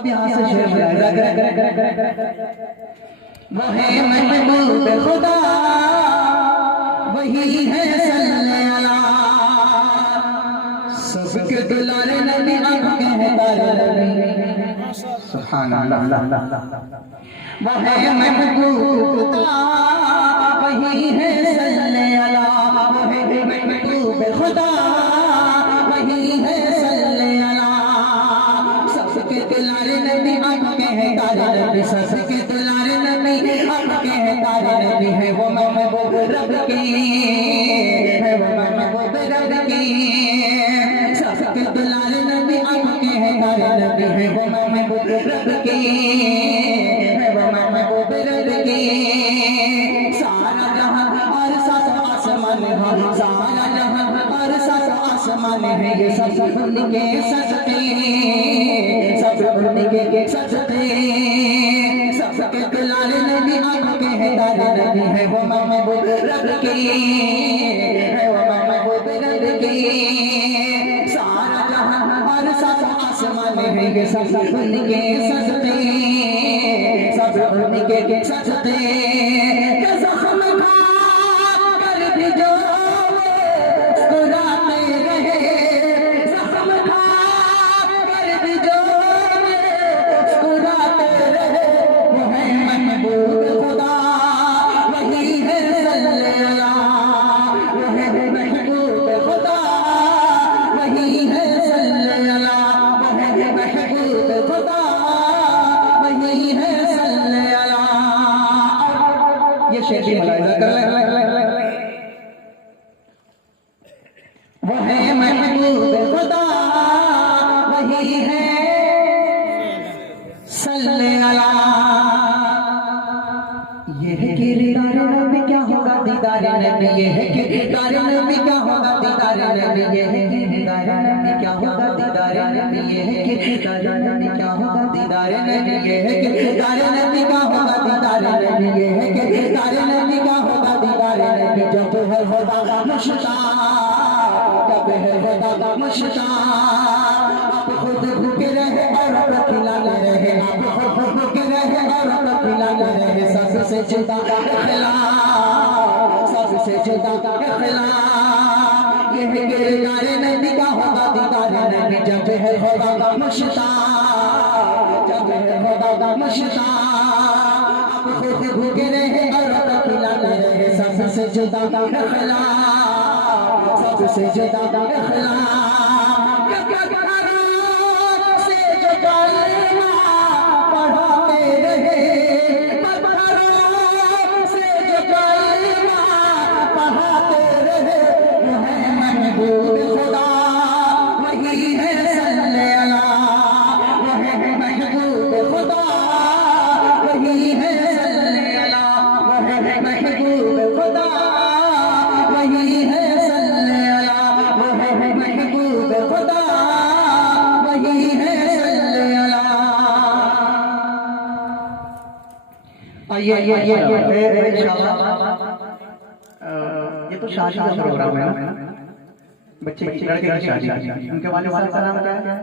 अब यहाँ से शेर वो है महबूब खुदा वही है सल्ले अला सबके दुलारे नबी आपके हैं तारे नबी सुभान अल्लाह वो है महबूब खुदा वही है सल्ले अला वो है महबूब खुदा वही है सल्ले अला सबके दुलारे नबी आपके हैं तारे नबी सबके दुलारे नबी आपके हैं तारे नबी है वो महबूब रब की है वो महबूब रब की सबके दुलारे नबी आपके हैं तारे नबी है वो महबूब रब की है वो महबूब रब की सारा जहां और सात आसमान है सारा जहां और सात आसमान है ये सब उनके सजदे सब उनके सजदे सबके दुलारे नबी आपके हैं तारे नबी है वो महबूब रब की है वो महबूब रब की सारा जहां और सात आसमान है ये सब उनके सजदे सब उनके सजदे जख्म खा कर भी जो मुस्कुराते रहे जख्म खा कर भी जो मुस्कुराते रहे वो है महबूब खुदा वही है सल्ले अला वो है महबूब खुदा वही है सल्ले अला वो है महबूब खुदा वही है सल्ले अला ये शेर भी मुलाहिजा कर ले वो है महबूब खुदा वही है सल्ले अला ये है कि दीदार नबी क्या होगा दीदार नबी ये है कि दीदार नबी क्या होगा दीदार नबी ये है कि दीदार नबी क्या होगा दीदार नबी ये है कि दीदार नबी क्या होगा दीदार नबी ये है कि दीदार नबी क्या होगा दीदार नबी ये है कि दीदार नबी क्या होगा दीदार नबी जब है खुदा मुश्ताक जब है खुदा मुश्ताक आप खुद भूखे रहे और खिलाने रहे आप खुद भूखे रहे और खिलाने रहे सबसे जुदा इखलास सबसे जुदा इखलास ये है किरदार नबी का होगा दीदार नबी जब है खुदा मुश्ताक जब है खुदा मुश्ताक आप खुद भूखे रहे और खिलाने रहे सबसे जुदा इखलास सबसे जुदा इखलास ये तो शादी का प्रोग्राम है ना बच्चे की लड़के की शादी उनके वाले का नाम क्या है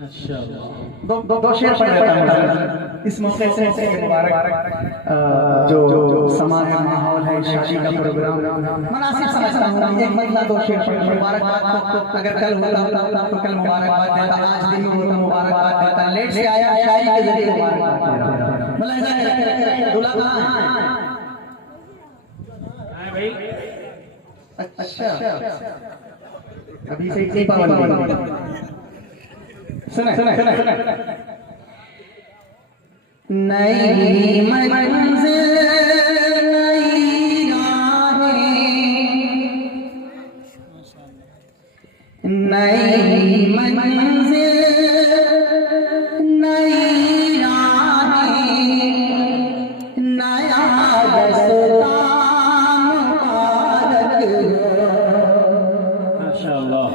अच्छा दो शेर पढ़ लेता हूं इस मौके से मुबारक जो समाज है माहौल है शादी का प्रोग्राम मुनासिब समझता हूं एक महीना दो शेर पढ़ मुबारकबाद अगर कल होता तो कल मुबारकबाद देता आज दिन में होता मुबारकबाद देता लेट से आया शायरी के जरिए मुबारकबाद दे रहा मुलाहिजा करें दूल्हा कहां है भाई अच्छा अभी से इतनी पाबंदी सुना नई मंजिल नई राहें नई मंजिल नई राहें नया रास्ता मुबारक हो माशाअल्लाह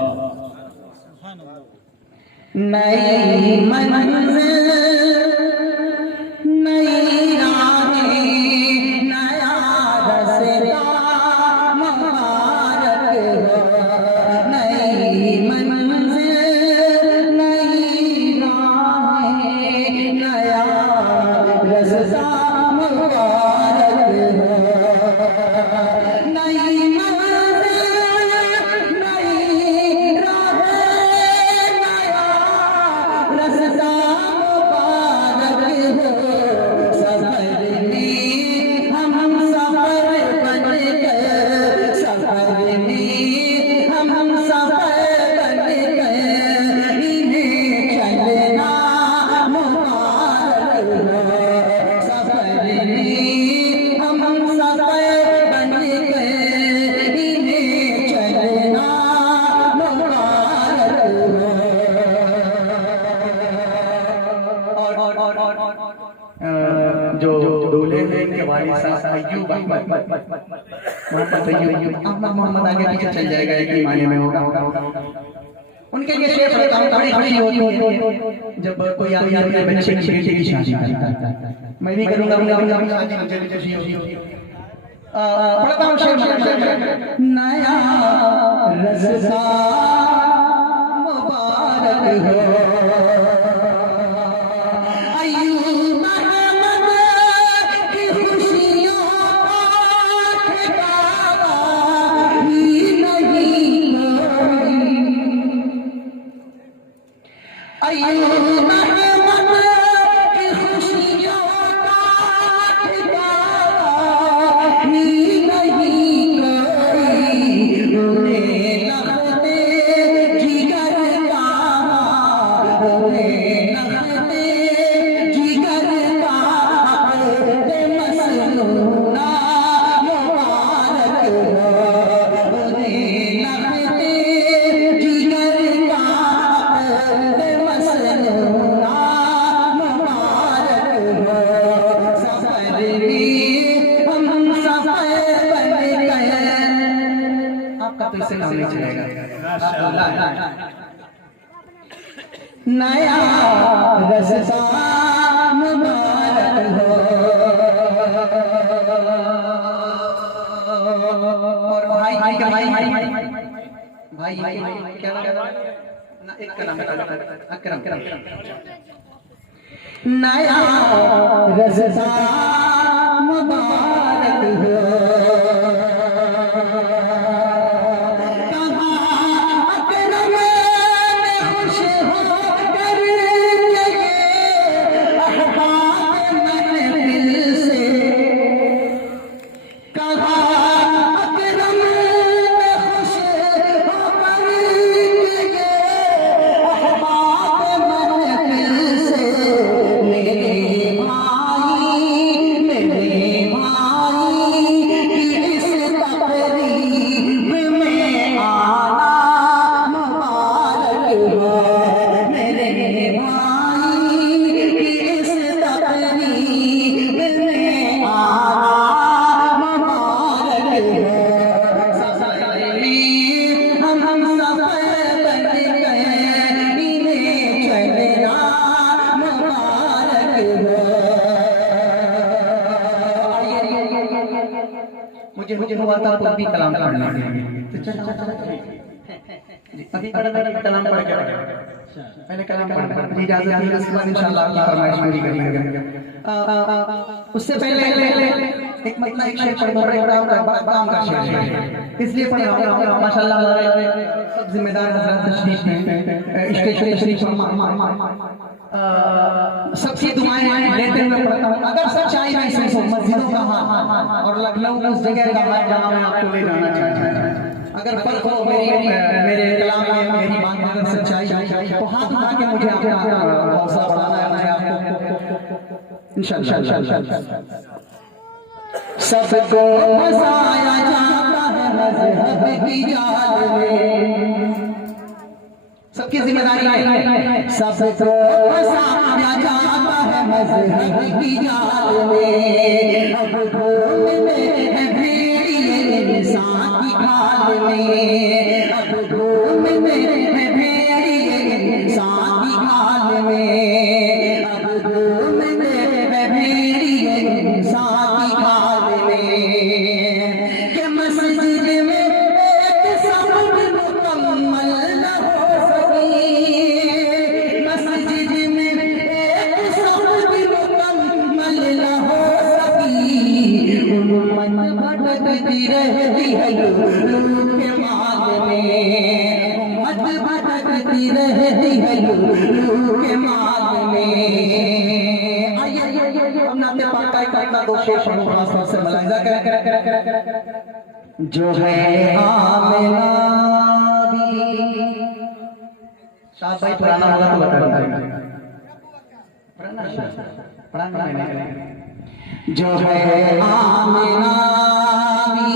नई मंजिल नई राहें नया रास्ता मुबारक हो नई मंजिल हमारे साथ अय्यूब मोहम्मद आगे पीछे चल जाएगा, एक ही मायने में होगा। उनके लिए शेर पढ़ता हूं, बड़ी खुशी होती है जब कोई आदमी अपने बच्चे की बेटी की शादी करता है। मैं भी करूंगा, शादी मुझे भी खुशी होगी। पढ़ता हूं शेर। नया रज़ा मुबारक हो अय्यूब मोहम्मद की खुशियों का ठिकाना ही नहीं कोई। अय्यूब मोहम्मद की खुशियों का ठिकाना ही नहीं कोई। उन्हें लखते जिगर का, उन्हें लखते जिगर का मसनूना मुबारक हो। उन्हें लखते जिगर का मसनूना मुबारक हो। सफर में हम सफर बन गए। आपका तो इससे काम नहीं चलेगा। नया रज़ा मुबारक हो। और भाई क्या ना, एक का नाम अकरम। नया रज़ा मुबारक हो। मुझे हुआ था तो अभी कलाम पढ़ना है। अभी कलाम पढ़ के पहले कलाम पढ़ मुझे इजाजत है, उसके बाद इंशाल्लाह आपकी फरमाइश पूरी करेंगे। उससे पहले एक मतलब एक शेर पढ़ना पड़ेगा, काम का शेर है इसलिए पढ़ रहा हूं। माशाल्लाह हमारे सब जिम्मेदार हजरत तशरीफ हैं, स्टेज पे तशरीफ सबकी दुआएं लेते हुए पढ़ता हूं। अगर सच्चाई में से मस्जिदों का हाल और लखनऊ उस जगह का हाल जहां मैं आपको ले जाना चाहता हूं, अगर फर्क हो मेरे कलाम में मेरी बात में अगर सच्चाई तो हाथ उठा के मुझे अपना हौसला बढ़ाना है। मैं आपको इंशाअल्लाह सबको फसाया जाता है मज़हब की जाल में। सबकी जिम्मेदारी है। सबको फसाया जाता है मज़हब की जाल में। अब ढूंढते हैं भेड़िए इंसान की खाल में। अब ढूंढते हैं भेड़िए इंसान की खाल में। अब ढूंढते हैं भेड़िए इंसान की खाल में। कि मस्जिद में एक सब मुकम्मल न हो सकी। मस्जिद में एक सब मुकम्मल न हो सकी। उम्मत भटकती रहती है लूलू के माल में। उम्मत भटकती रहती है लूलू के माल में। नाते पाक का दो शेर पढ़ो, खास तौर से मलाइजा कर जो है आमिना भी। शाह भाई पुराना होगा तो बता देना। पुराना मैंने जो है आमिना भी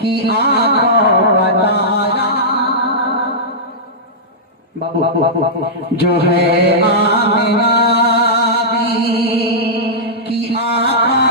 की आंखों का तारा। बाबू जो है आमिना की आंखों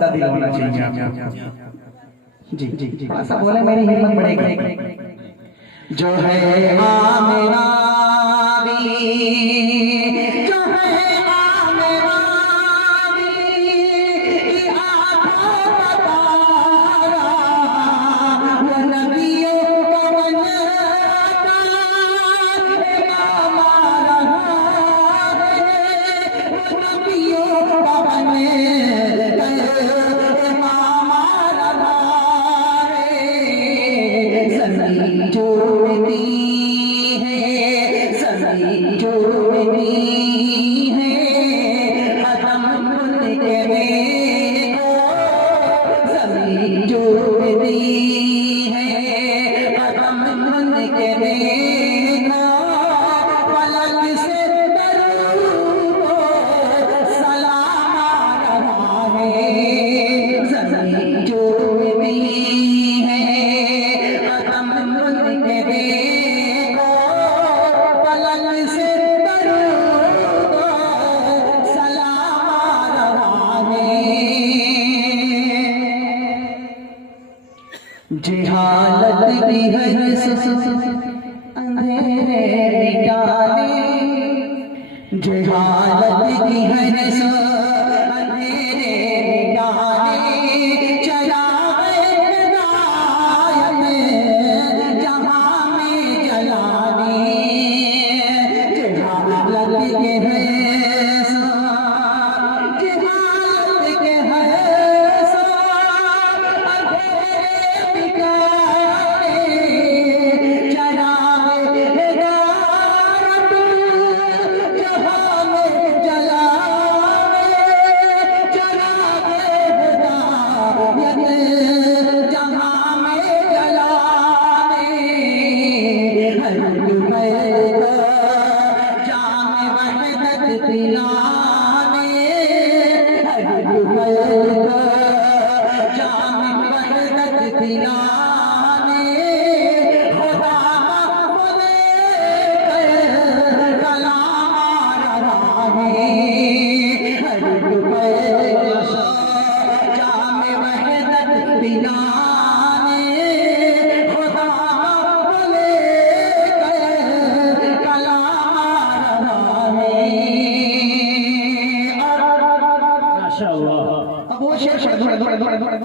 का दिल होना चाहिए। जी जी थोड़ा सा बोले मेरी हिम्मत बढ़ेगी। जो है आमिना भी, जो है आमिना भी, आंखों का तारा, वो नबियों का बनता इमाम आ रहा है, वो नबियों का बनता इमाम आ रहा है। ज़मीन जोड़ती है, ज़मीन जोड़ती है, कदम खुद के देखो, ज़मीन जोड़ती है, कदम खुद के देखो, पलक से दरूद सलाम आ रहा है। ज़मीन जोड़ती है, कदम खुद के देखो, पलक से दरूद सलाम आ रहा है। जहालत की है अंधेरे मिटाने, जहालत की है अंधेरे मिटाने, चराग़े हिदायत जहां में जलाने। जहालत के है जहालत के है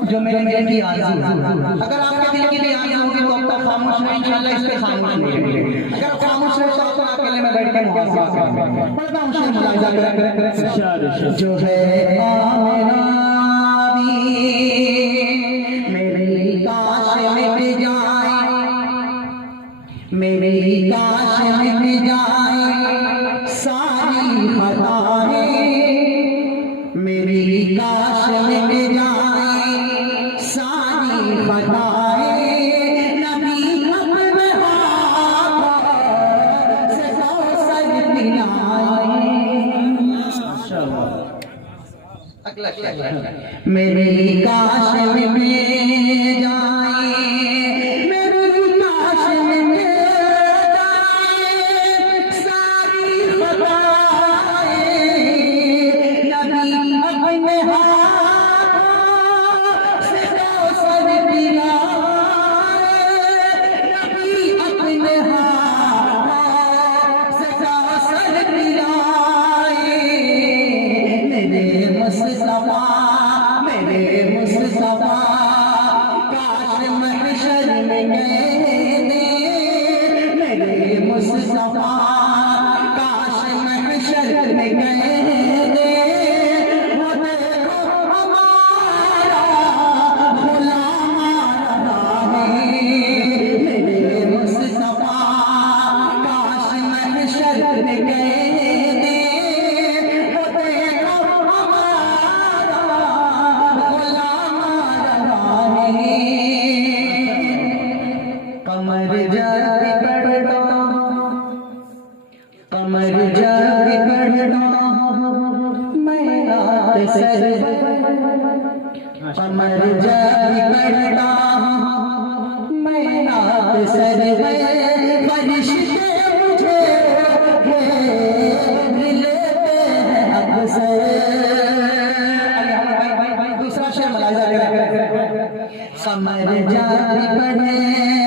जो मेरे दिल की आरज़ू, अगर आपके दिल की भी आरज़ू होगी तो अब तक खामोश नहीं, इंशाल्लाह इस पे खामोश नहीं रहेंगे। अगर खामोश रहे तो अकेले में बैठ के मुहाफ़ा करेंगे। बड़ा मुश्किल मुलाहिज़ा करें। जो है आमिना भी, मेरी काश मिट जाए, मेरी काश मिट जाए सारी खताएं, मेरी काश मिट जाए सारी खताएं, नबी अपने हाथ से कौसर पिलाए। मेरी काश मिट जाए, मेरी काश मिट जाए सारी खताएं, नबी अपने हाथ से कौसर पिलाए, नबी अपने हाथ से कौसर पिलाए। मेरे मुस्तफा, मेरे मुस्तफा, काश महशर में कहने, मेरे मुस्तफा, काश महशर में कहने, वो देखो हमारा गुलाम आ रहा है। मेरे मुस्तफा, काश महशर में कहने, वो देखो हमारा गुलाम आ रहा है। समर जाति पढ़े